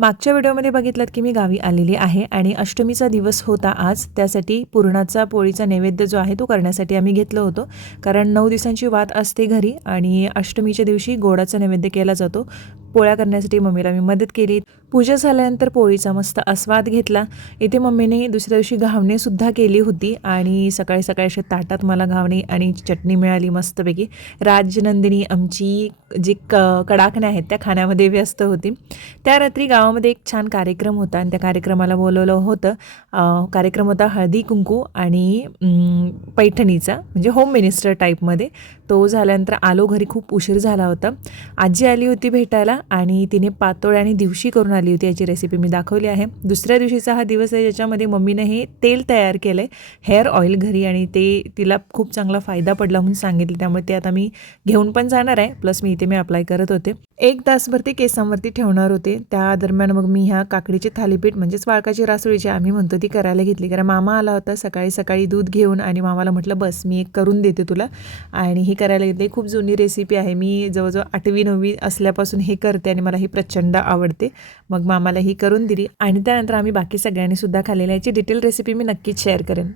मागच्या व्हिडिओमध्ये बघितलं की मी गावी आलेली आहे आणि अष्टमीचा दिवस होता आज. त्यासाठी पुरणाचा पोळीचा नैवेद्य जो आहे तो करण्यासाठी आम्ही घेतलं होतो. कारण नऊ दिवसांची वात असते घरी आणि अष्टमीच्या दिवशी गोडाचा नैवेद्य केला जातो. पोळ्या करण्यासाठी मम्मीला मी मदत केली. पूजा झाल्यानंतर पोळीचा मस्त आस्वाद घेतला. इथे मम्मीने दुसऱ्या दिवशी घावणेसुद्धा केली होती आणि सकाळी सकाळी अशा ताटात मला घावणे आणि चटणी मिळाली मस्तपैकी. राजनंदिनी आमची जी क कडाकण्या आहेत त्या खाण्यामध्ये व्यस्त होती. त्या रात्री गावामध्ये एक छान कार्यक्रम होता आणि त्या कार्यक्रमाला बोलवलं होतं. कार्यक्रम होता हळदी कुंकू आणि पैठणीचा म्हणजे होम मिनिस्टर टाईपमध्ये तो झाल्यानंतर आलो घरी खूप उशीर झाला होता. आजी आली होती भेटायला. आणि तिने पातोळ्या आणि दिवशी करून आली होती याची रेसिपी मी दाखवली आहे. दुसऱ्या दिवशीचा हा दिवस आहे ज्याच्यामध्ये मम्मीने हे तेल तयार केलं आहे हेअर ऑइल घरी आणि ते तिला खूप चांगला फायदा पडला म्हणून सांगितलं. त्यामुळे ते आता मी घेऊन पण जाणार आहे. प्लस मी इथे मी अप्लाय करत होते. एक तासभर ते केसांवरती ठेवणार होते. त्या दरम्यान मग मी ह्या काकडीचे थालीपीठ म्हणजेच वाळकाची रासोळी जी आम्ही म्हणतो ती करायला घेतली. कारण मामा आला होता सकाळी सकाळी दूध घेऊन आणि मामाला म्हटलं बस मी एक करून देते तुला. आणि ही करायला घेतली. खूप जुनी रेसिपी आहे. मी जवळजवळ आठवी नववी असल्यापासून हे करते आणि मला ही प्रचंड आवडते. मग मामाला ही करून दिली. आणि त्यानंतर आम्ही बाकी सगळ्यांनी सुद्धा याची डिटेल रेसिपी मी नक्कीच शेअर करेन.